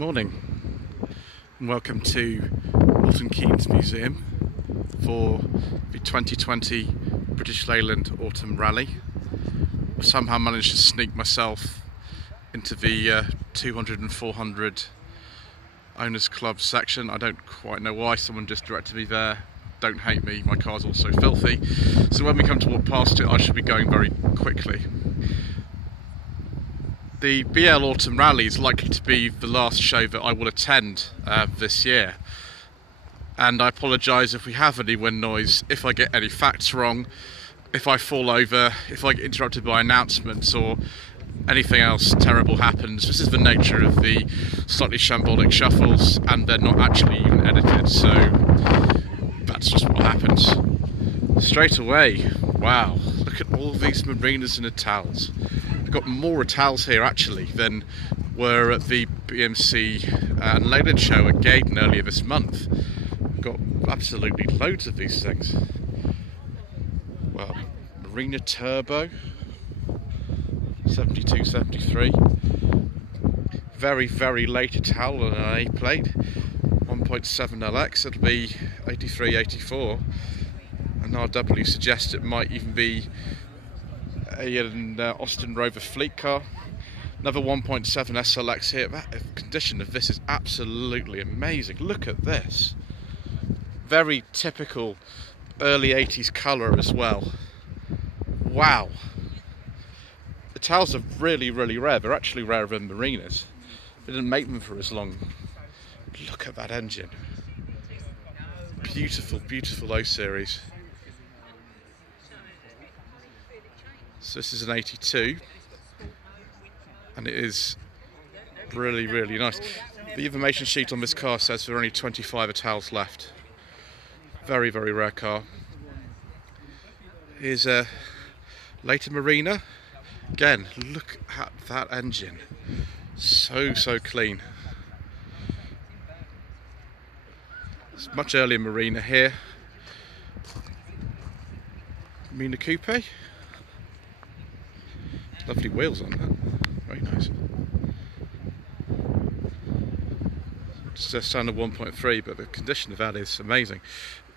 morning and welcome to Milton Keynes Museum for the 2020 British Leyland Autumn Rally. I somehow managed to sneak myself into the 200 and 400 Owners Club section. I don't quite know why, someone just directed me there. Don't hate me, my car's also filthy. So when we come to walk past it, I should be going very quickly. The BL Autumn Rally is likely to be the last show that I will attend this year, and I apologise if we have any wind noise, if I get any facts wrong, if I fall over, if I get interrupted by announcemements or anything else terrible happens. This is the nature of the Slightly Shambolic Shuffles, and they're not actually even edited, so that's just what happens. Straight away, wow, look at all these marinas and Itals. We've got more Itals here actually than were at the BMC and Leyland show at Gaydon earlier this month. We've got absolutely loads of these things. Well, Marina Turbo, 72, 73. Very, very late Ital on an A plate. 1.7 LX, it'll be 83, 84. And RW suggests it might even be an Austin Rover fleet car. Another 1.7 SLX here. The condition of this is absolutely amazing. Look at this. Very typical early 80s colour as well. Wow. Itals are really, really rare. They're actually rarer than Marinas. They didn't make them for as long. Look at that engine. Beautiful, beautiful O series. So this is an 82, and it is really, really nice. The information sheet on this car says there are only 25 Itals left. Very, very rare car. Here's a later Marina. Again, look at that engine. So, so clean. It's much earlier Marina here. Marina Coupe. Lovely wheels on that, very nice. It's a standard 1.3, but the condition of that is amazing.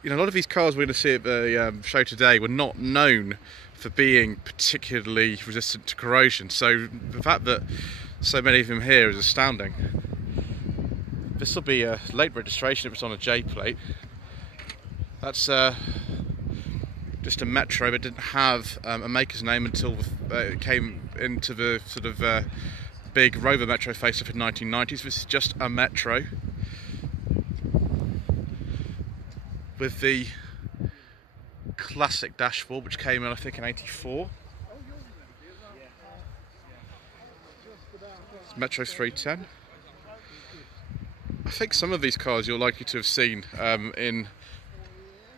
You know, a lot of these cars we're going to see at the show today were not known for being particularly resistant to corrosion, so the fact that so many of them here is astounding. This will be a late registration if it's on a J plate. That's just a Metro that didn't have a maker's name until it came into the sort of big Rover Metro facelift in the 1990s. This is just a Metro with the classic dashboard, which came in I think in 84. It's Metro 310. I think some of these cars you're likely to have seen in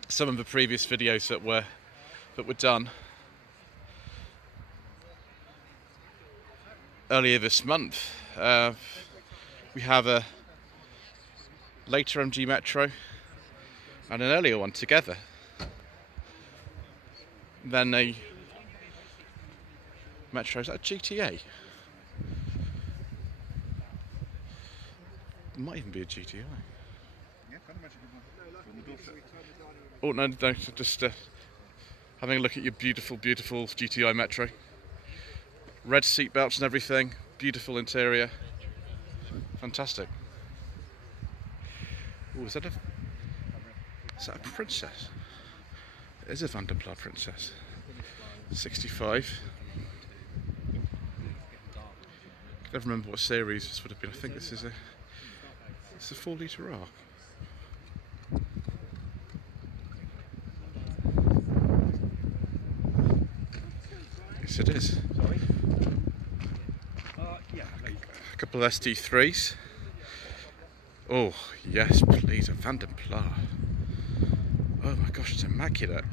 some of the previous videos that were done earlier this month. We have a later MG Metro and an earlier one together. Then a Metro, is that a GTA? It might even be a GTI. Oh no, just having a look at your beautiful, beautiful GTI Metro. Red seat belts and everything, beautiful interior, fantastic. Oh, is that a Princess? It is a Vanden Plas Princess. 65. I can never remember what series this would have been. I think this is it's a 4 litre R. Yes, it is. A couple of ST3s. Oh, yes, please, a Vanden Plas. Oh my gosh, it's immaculate.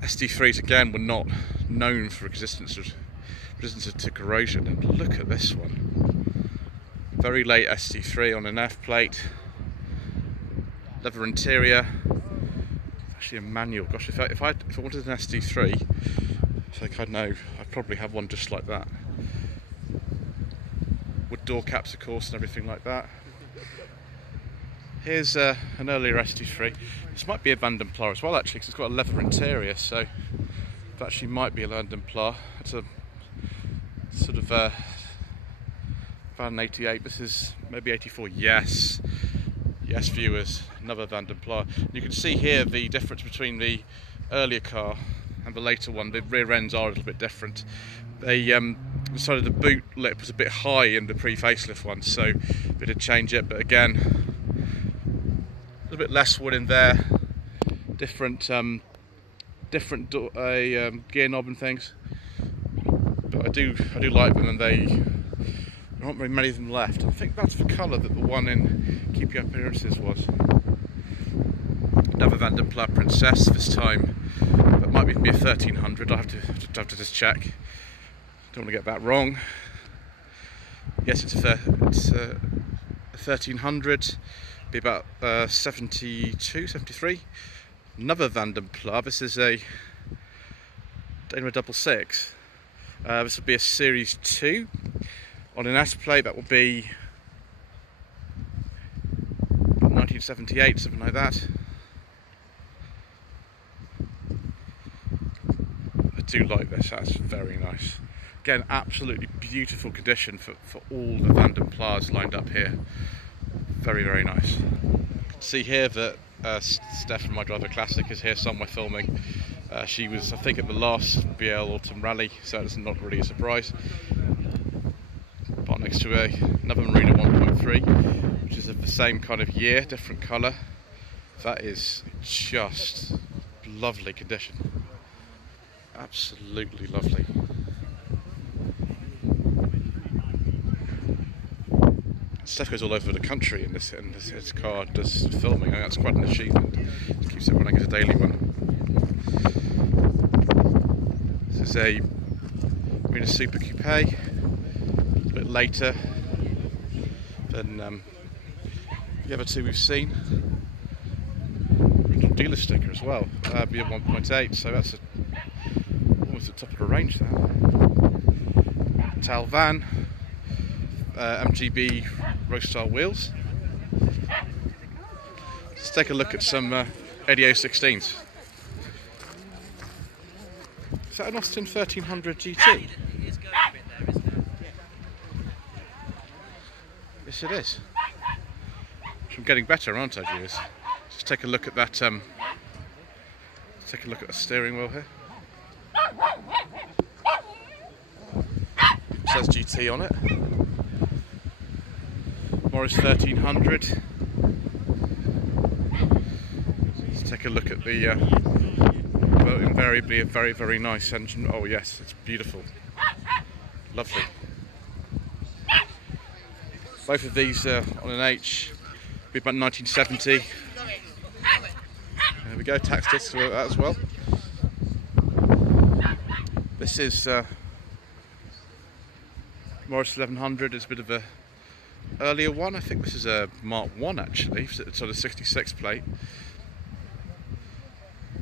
ST3s again were not known for resistance to corrosion, and look at this one. Very late ST3 on an F plate. Leather interior. Actually a manual. Gosh, if I wanted an ST3, I think I'd probably have one just like that. wood door caps, of course, and everything like that. Here's an earlier ST3. This might be a Vanden Plas as well, actually, because it's got a leather interior, so it actually might be a Vanden Plas. It's a sort of Van 88. This is maybe 84. Yes, yes, viewers, another Vanden Plas. You can see here the difference between the earlier car and the later one. The rear ends are a little bit different. They decided the boot lip was a bit high in the pre-facelift one, so they did change it. But again, a little bit less wood in there, different gear knob and things. But I do like them, and there aren't very many of them left. I think that's the colour that the one in Keep Your Appearances was. Another Vanden Plas Princess this time. That might be a 1300. I have to just check. Don't want to get that wrong. Yes, it's a 1300. Be about 72, 73. Another Vanden Plas. This is a Daimler 66. This will be a Series 2. On an S-plate, that will be 1978, something like that. I do like this, that's very nice. Again, absolutely beautiful condition for all the Vanden Plas lined up here. Very, very nice. You can see here that Steph from My Driver Classic is here somewhere filming. She was, I think, at the last BL Autumn Rally, so it's not really a surprise. Part next to another Marina 1.3, which is of the same kind of year, different colour. That is just lovely condition. Absolutely lovely. Steph goes all over the country in this car, does filming. I think that's quite an achievement. Just keeps it running as a daily one. This is a Marina Super Coupe, a bit later than the other two we've seen. Original dealer sticker as well, be a 1.8, so that's almost the top of the range there. Tal van, MGB road style wheels. Let's take a look at some 8016s. Is that an Austin 1300 GT? Yes, it is. I'm getting better, aren't I, viewers? Just take a look at that. Take a look at the steering wheel here. It says GT on it. Morris 1300. Let's take a look at the well, invariably a very, very nice engine. Oh yes, it's beautiful. Lovely. Both of these on an H, be about 1970. There we go, tax discs to that as well. This is Morris 1100. It's a bit of a earlier one. I think this is a Mark 1 actually. It's on a 66 plate.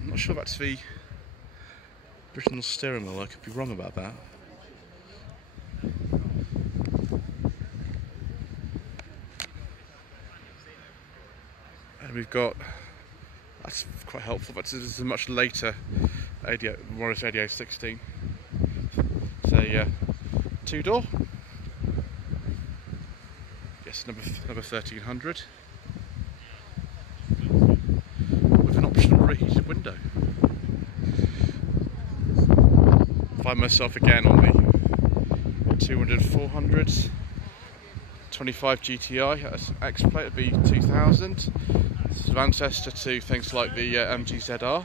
I'm not sure that's the original steering wheel. I could be wrong about that. And we've got, that's quite helpful, but this is a much later Morris 8816. It's a two-door. Yes, number 1300. With an optional reheated window. Find myself again on the 200 400s. 25 GTI, that's an X-plate, it'd be 2000. This is an ancestor to things like the MG-ZR.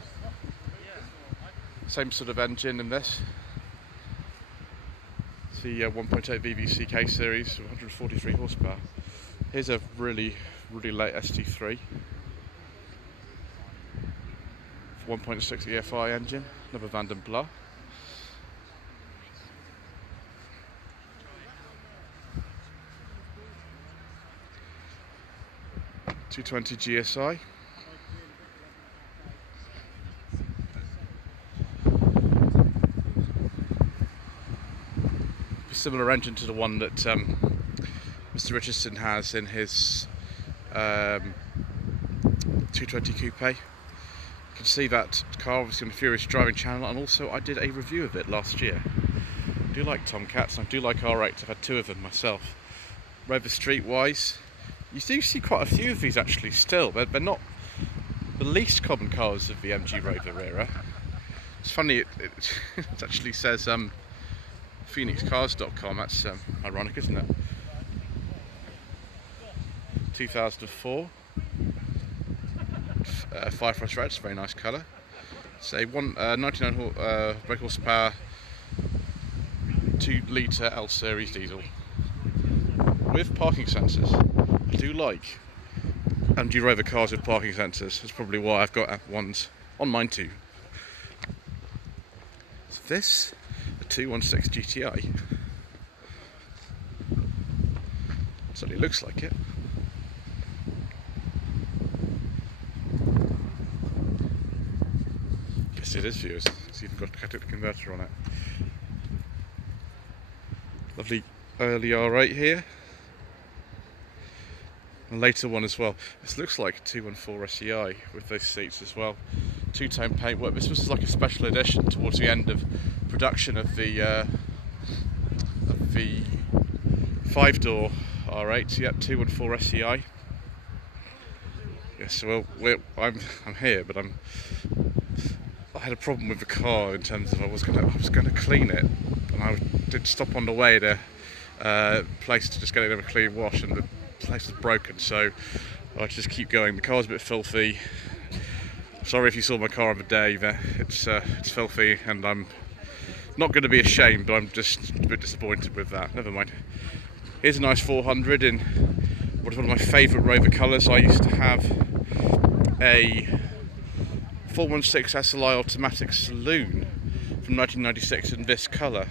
Same sort of engine in this. It's the 1.8 VVC K series, 143 horsepower. Here's a really, really late ST3. 1.6 EFI engine, another Vanden Plas. .220 GSI. Similar engine to the one that Mr. Richardson has in his 220 Coupe. You can see that car obviously on the Furious Driving channel, and also I did a review of it last year. I do like Tomcats, and I do like R8s. I've had 2 of them myself. Rover street-wise, you do see quite a few of these actually still. They're not the least common cars of the MG Rover era. It's funny, it actually says phoenixcars.com. That's ironic, isn't it? 2004 Five Frost Red, it's a very nice colour. It's a 99 brake horsepower 2 litre L series diesel with parking sensors. I do like MG Rover cars with parking sensors. That's probably why I've got ones on mine too. So this, a 216 GTI. Certainly looks like it. Yes, it is, viewers. It's even got a catalytic converter on it. Lovely early R8 here. A later one as well. This looks like a 214 SEI with those seats as well. 2-tone paintwork. This was like a special edition towards the end of production of the 5-door R8. Yep, 214 SEI. Yes, well, I'm here, but I had a problem with the car in terms of I was gonna clean it, and I did stop on the way at a place to just get it in a clean wash, and the place was broken, so I had to just keep going. The car's a bit filthy. Sorry if you saw my car the other day. It's filthy, and I'm not going to be ashamed, but I'm just a bit disappointed with that. Never mind. Here's a nice 400 in what is one of my favourite Rover colours. I used to have a 416 SLI automatic saloon from 1996 in this colour.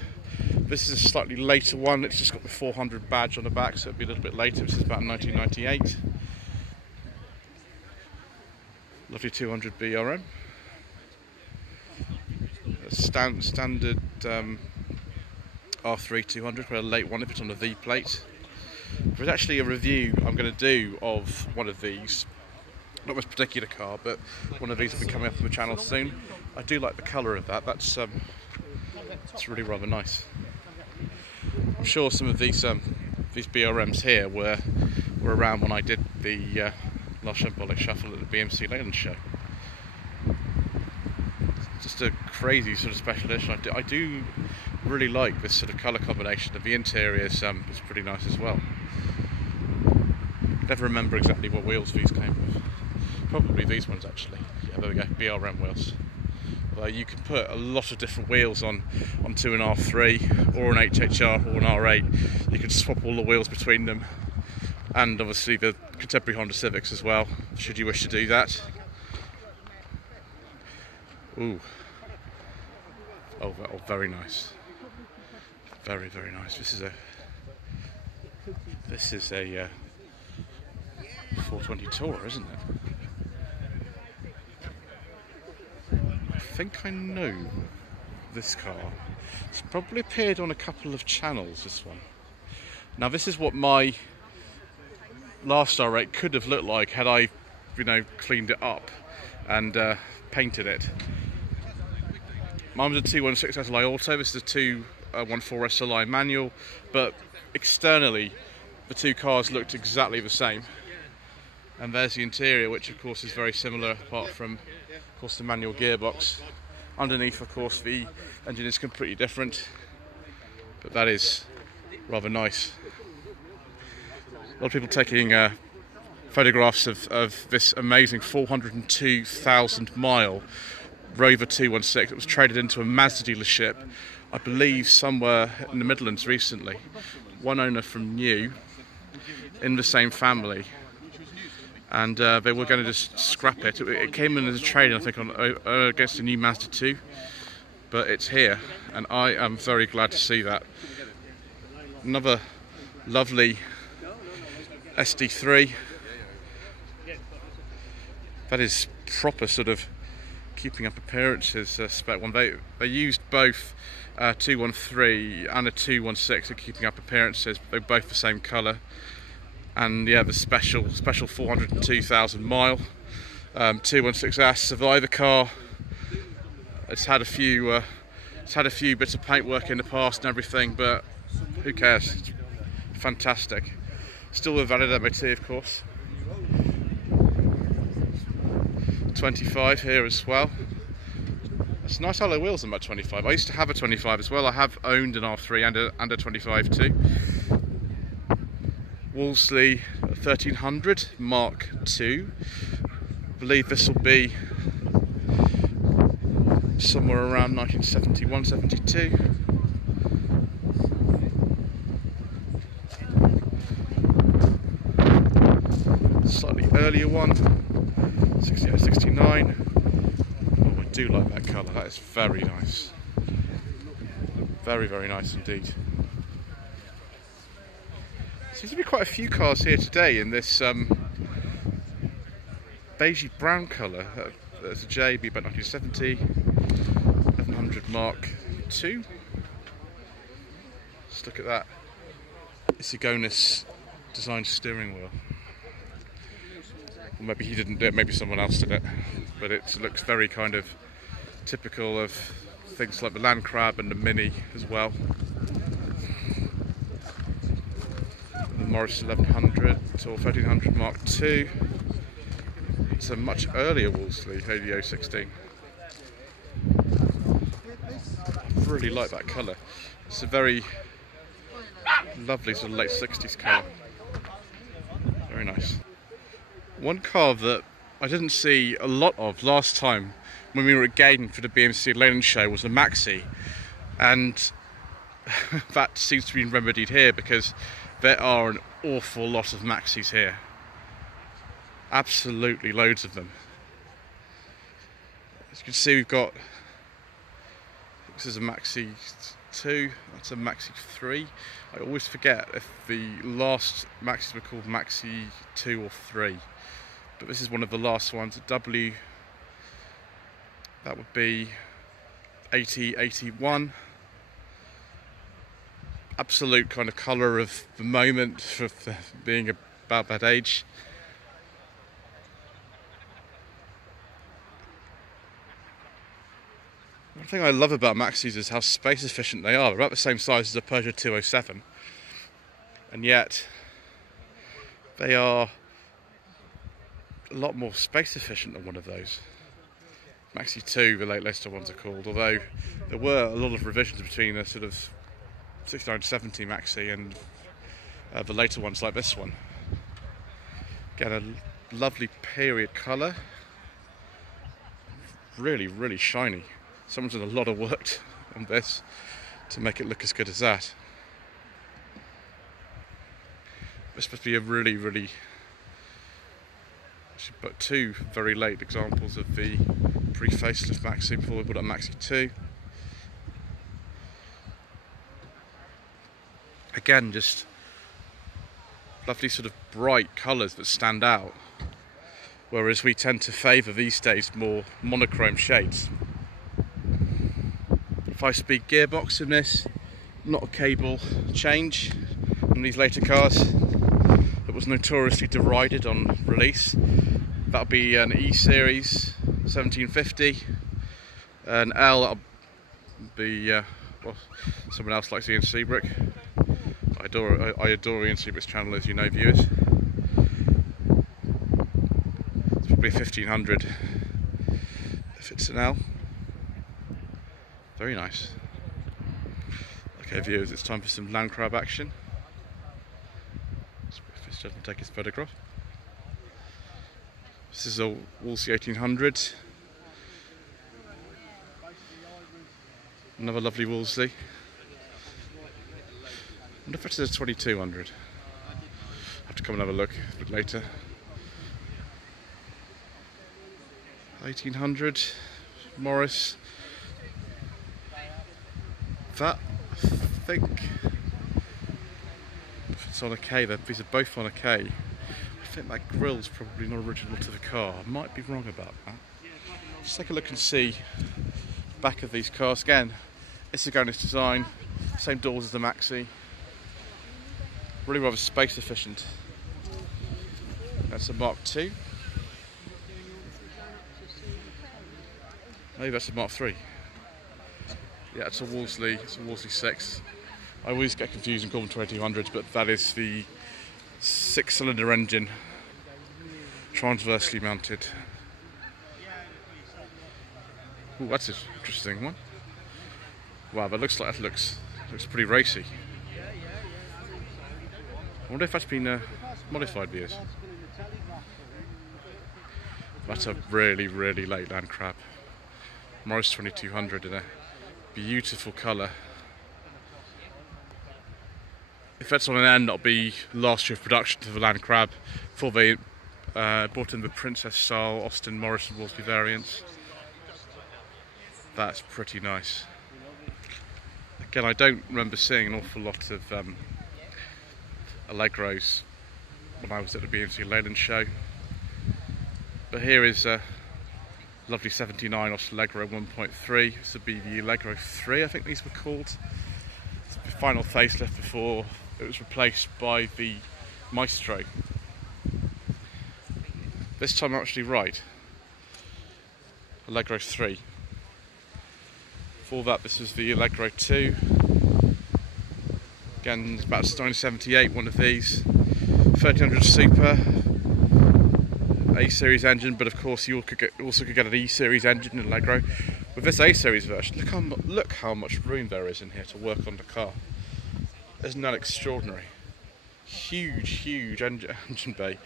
This is a slightly later one. It's just got the 400 badge on the back, so it'll be a little bit later. This is about 1998. Lovely 200 BRM. A standard R3 200, but a late one if it's on the V plate. There's actually a review I'm going to do of one of these. Not this particular car, but one of these will be coming up on the channel soon. I do like the colour of that. That's really rather nice. I'm sure some of these BRMs here were around when I did the last Shambolic Shuffle at the BMC Leyland show. Just a crazy sort of special edition. I do really like this sort of colour combination. The interior is pretty nice as well. Never remember exactly what wheels these came with. Probably these ones actually. Yeah, there we go, BRM wheels. You can put a lot of different wheels onto an R3 or an HHR or an R8. You can swap all the wheels between them, and obviously the contemporary Honda Civics as well, should you wish to do that. Ooh. Oh, very nice. Very, very nice. This is a 420 Tourer, isn't it? I think I know this car. It's probably appeared on a couple of channels, this one. Now this is what my last R8 could have looked like had I, cleaned it up and painted it. Mine was a 216 SLI Auto, this is a 214 SLI manual, but externally the two cars looked exactly the same. And there's the interior, which of course is very similar, apart from, of course, the manual gearbox. Underneath, of course, the engine is completely different, but that is rather nice. A lot of people taking photographs of this amazing 402,000 mile Rover 216 that was traded into a Mazda dealership, I believe somewhere in the Midlands recently. One owner from New, in the same family. And they were going to just scrap it. It came in as a trade, I think, against a new Mazda 2, but it's here, and I am very glad to see that. Another lovely SD3. That is proper sort of keeping up appearances spec one. They used both 213 and a 216 are keeping up appearances. They're both the same colour, and yeah, the special 402,000 mile 216S of either car. It's had a few bits of paintwork in the past and everything, but who cares? It's fantastic. Still a valid MOT, of course. 25 here as well. It's nice alloy wheels on that 25. I used to have a 25 as well. I have owned an R3 and a 25 too. Wolseley 1300 Mark II. I believe this will be somewhere around 1971, 72. Slightly earlier one, 68, 69. Oh, I do like that colour. That is very nice. Very, very nice indeed. Seems to be quite a few cars here today in this beigey brown colour. There's a JB about 1970, 1100 Mark II. Just look at that. It's a Gonus designed steering wheel. Or maybe he didn't do it, maybe someone else did it. But it looks very kind of typical of things like the Landcrab and the Mini as well. The Morris 1100 or 1300 Mark II. It's a much earlier Wolseley, the 016. I really like that colour. It's a very lovely sort of late 60s colour. Very nice. One car that I didn't see a lot of last time when we were at Gaydon for the BMC Leyland show was the Maxi, and that seems to be remedied here because there are an awful lot of Maxis here. Absolutely loads of them. As you can see, we've got, this is a Maxi 2, that's a Maxi 3. I always forget if the last Maxis were called Maxi 2 or 3. But this is one of the last ones. A W, that would be 80, 81. Absolute kind of colour of the moment for being about that age. One thing I love about Maxis is how space efficient they are. They're about the same size as a Peugeot 207, and yet they are a lot more space efficient than one of those. Maxi 2, the late Leicester ones are called, although there were a lot of revisions between the sort of 69 to 70 Maxi and the later ones like this one. Again, a lovely period colour. Really, really shiny. Someone's done a lot of work on this to make it look as good as that. This must be a really, really... But two very late examples of the pre-facelift Maxi before we put up Maxi 2. Again, just lovely sort of bright colours that stand out, whereas we tend to favour these days more monochrome shades. 5-speed gearbox in this, not a cable change in these later cars. It was notoriously derided on release. That'll be an E series 1750, an L, that'll be well, someone else likes Ian Seabrook. I adore Ian Seabrook's channel, as you know, viewers. It's probably a 1500 if it's an L. Very nice. Okay, viewers, it's time for some Landcrab action. If this doesn't take his photograph. This is a Wolseley 1800. Another lovely Wolseley. I wonder if it's a 2200. I'll have to come and have a look a bit later. 1800 Morris. That, I think, if it's on a K, these are both on a K. I think that grill's probably not original to the car. I might be wrong about that. Just take a look and see the back of these cars again. It's again its design, same doors as the Maxi. Really rather space efficient. That's a Mark II. Maybe that's a Mark III. Yeah, it's a Wolseley 6. I always get confused and call them 2200s, but that is the 6-cylinder engine, transversely mounted. Ooh, that's an interesting one. Wow, that looks pretty racy. I wonder if that's been modified years. That's a really late Landcrab. Morris 2200 in a beautiful colour. If that's on an end, that'll be last year of production to the Landcrab before they brought in the Princess style Austin, Morris and Wolseley variants. That's pretty nice. Again, I don't remember seeing an awful lot of Allegros when I was at the BMC Leyland show. But here is a lovely 79 Allegro 1.3. This would be the Allegro 3, I think these were called. It's the final facelift before it was replaced by the Maestro. This time I'm actually right. Allegro 3. Before that, this is the Allegro 2. Again, it's about 1978, one of these. 1300 Super. A-series engine, but of course you also could get an E-series engine in Allegro. With this A-series version, look how much room there is in here to work on the car. Isn't that extraordinary? Huge engine bay.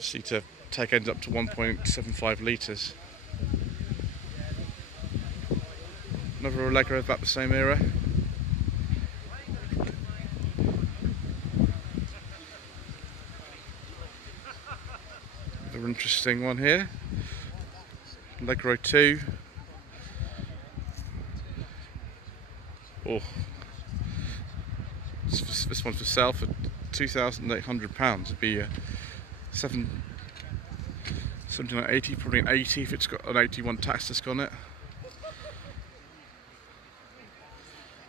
See, to take engines up to 1.75 litres. Another Allegro about the same era. Another interesting one here. Allegro 2. Oh, this one's for sale for £2,800. It'd be 7980, probably an 80 if it's got an 81 tax disc on it.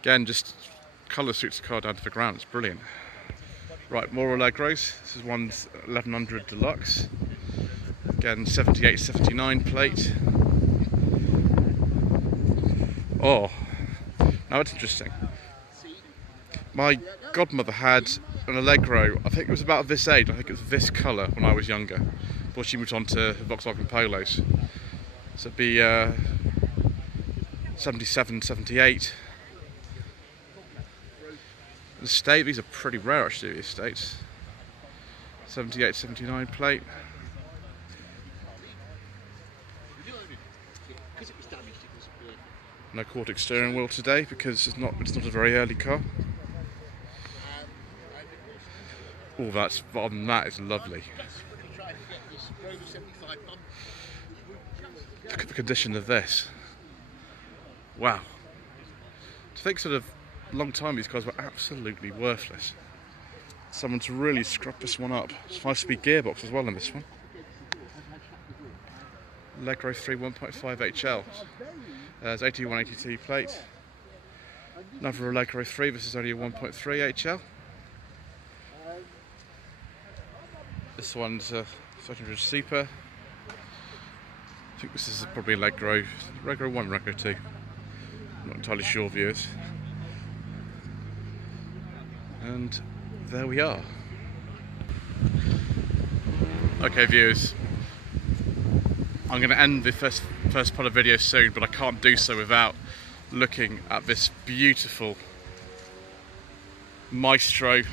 Again, just colour suits the car down to the ground. It's brilliant. Right, more Allegros. This is one's 1100 Deluxe. Again, 78, 79 plate. Oh, now it's interesting. My godmother had an Allegro, I think it was about this age, I think it was this colour when I was younger, before she moved on to Volkswagen Polos. So it'd be 77, 78. The estate, these are pretty rare actually, the estates. 78, 79 plate. No Cortex steering wheel today because it's not a very early car. Oh, that is lovely. Look at the condition of this. Wow. To think sort of a long time these cars were absolutely worthless. Someone's really scrubbed this one up. It's a 5-speed gearbox as well in this one. Allegro 3 1.5 HL. There's 8182 plate. Another Allegro 3, this is only a 1.3 HL. This one's a 1300 Super. I think this is probably Allegro 1, Allegro 2. I'm not entirely sure, viewers. And there we are. Okay, viewers. I'm going to end the first part of the video soon, but I can't do so without looking at this beautiful Maestro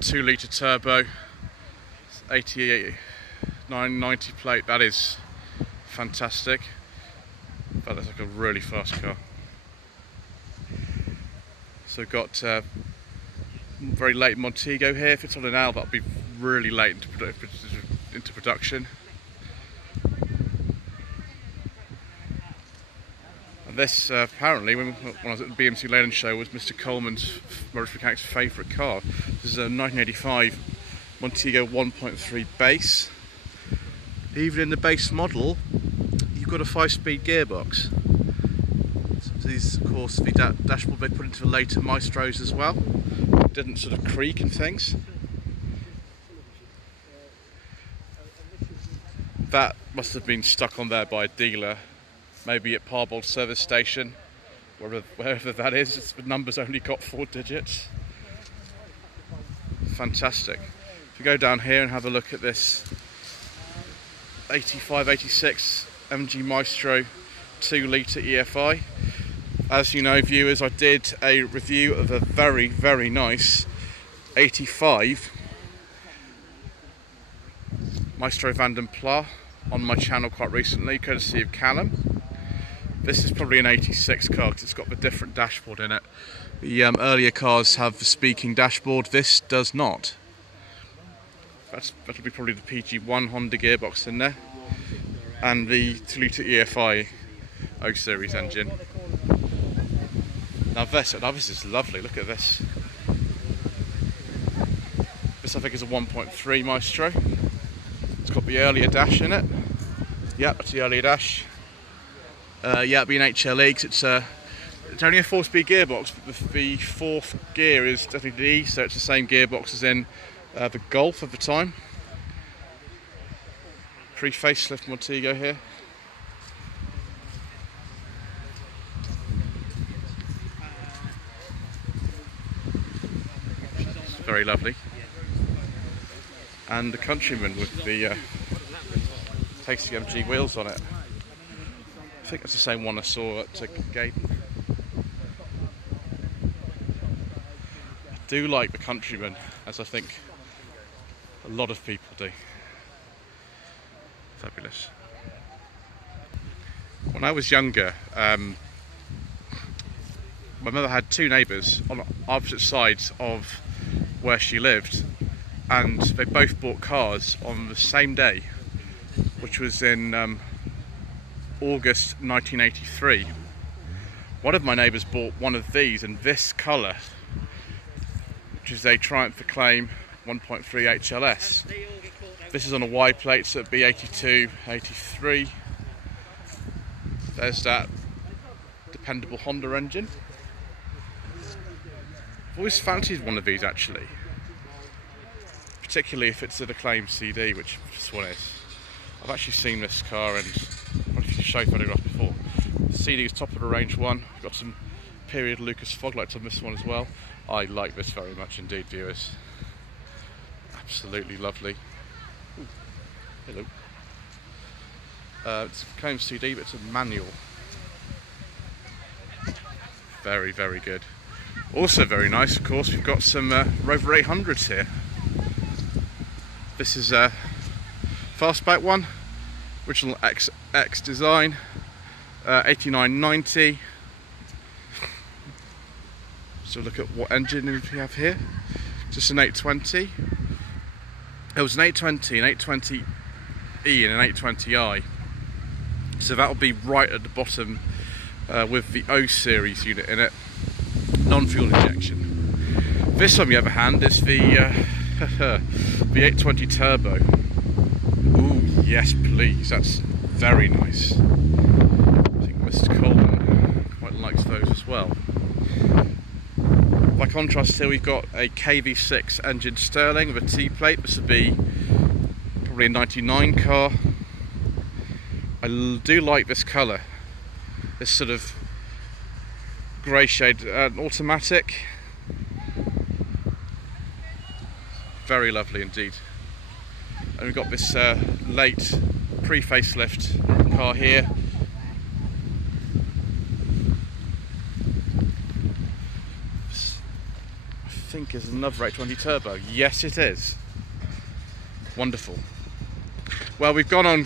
2-litre turbo, 88 990 plate. That is fantastic. That looks like a really fast car. So got very late Montego here. If it's on an L, that'll be really late into production. And this apparently, when I was at the BMC Leyland show, was Mr. Coleman's motor mechanic's favourite car. This is a 1985 Montego 1.3 base. Even in the base model, you've got a 5-speed gearbox. These, of course, the dashboard they put into the later Maestros as well. Didn't sort of creak and things. That must have been stuck on there by a dealer, maybe at Parbold service station, wherever that is. The number's only got 4 digits. Fantastic. If you go down here and have a look at this 85-86 MG Maestro 2 litre EFI. As you know, viewers, I did a review of a very, very nice 85 Maestro Vanden Plas on my channel quite recently, courtesy of Callum. This is probably an 86 car because it's got the different dashboard in it. The earlier cars have the speaking dashboard, this does not. That'll be probably the PG1 Honda gearbox in there, and the 2 litre EFI O series engine. Now this is lovely, look at this. This I think is a 1.3 Maestro. It's got the earlier dash in it. Yep, that's the earlier dash. Yeah, it'll be an HLE because it's only a 4-speed gearbox, but the 4th gear is definitely D, so it's the same gearbox as in the Golf of the time. Pre-facelift Montego here. It's very lovely. And the Countryman with the tasty MG wheels on it. I think that's the same one I saw at Gaydon. I do like the Countryman, as I think a lot of people do. Fabulous. When I was younger, my mother had 2 neighbours on opposite sides of where she lived, and they both bought cars on the same day, which was in August 1983. One of my neighbours bought one of these in this colour, which is a Triumph Acclaim 1.3 HLS. This is on a Y plate, so it'd be 82, 83. There's that dependable Honda engine. I've always fancied one of these actually, particularly if it's an Acclaim CD, which this one is. I've actually seen this car and I've shown photographs before. The CD is top of the range one. We've got some period Lucas fog lights on this one as well. I like this very much indeed, viewers. Absolutely lovely. Ooh, hello. It's a Acclaim CD, but it's a manual. Very, very good. Also very nice, of course, we've got some Rover 800s here. This is a fastback one, original X design, 8990. So look at what engine we have here. Just an 820. It was an 820, an 820E and an 820i. So that'll be right at the bottom with the O series unit in it. Non-fuel injection. This, on the other hand, is the the 820 turbo. Ooh, yes please, that's very nice. I think Mr. Coleman quite likes those as well. By contrast here we've got a KV6 engine Sterling with a T-plate. This would be probably a 99 car. I do like this colour, this sort of grey shade, automatic. Very lovely indeed. And we've got this late pre-facelift car here. I think is another 820 turbo. Yes, it is. Wonderful. Well, we've gone on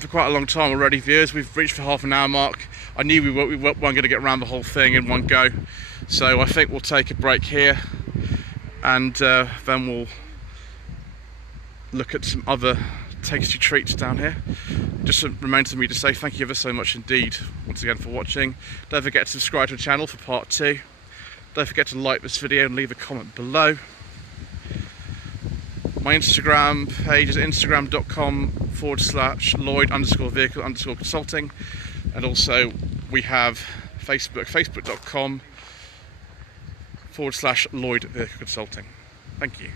for quite a long time already, viewers. We've reached the half an hour mark. I knew we weren't going to get around the whole thing in one go, so I think we'll take a break here, and then we'll look at some other tasty treats down here. Just remains for me to say thank you ever so much indeed once again for watching. Don't forget to subscribe to the channel for part 2. Don't forget to like this video and leave a comment below. My Instagram page is instagram.com/Lloyd_vehicle_consulting, and also we have Facebook, facebook.com/Lloyd Vehicle Consulting. Thank you.